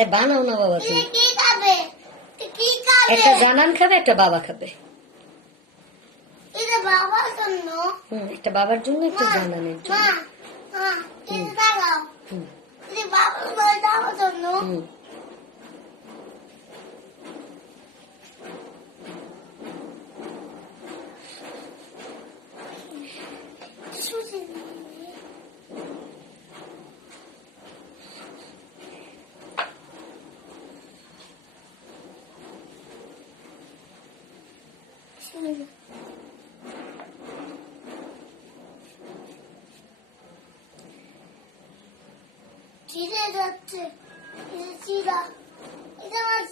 আরে বানাও না বাবা, তুমি কি খাবে? কি খাবে? একটা জানান খাবে, একটা বাবা খাবে। এটা বাবার জন্য। একটা বাবার জন্য, একটা জানানের জন্য। মা, এটা দাও। হুম। এটা বাবার জন্য। হুম। চিড়ে যাচ্ছে, চিড়া, এটা আমার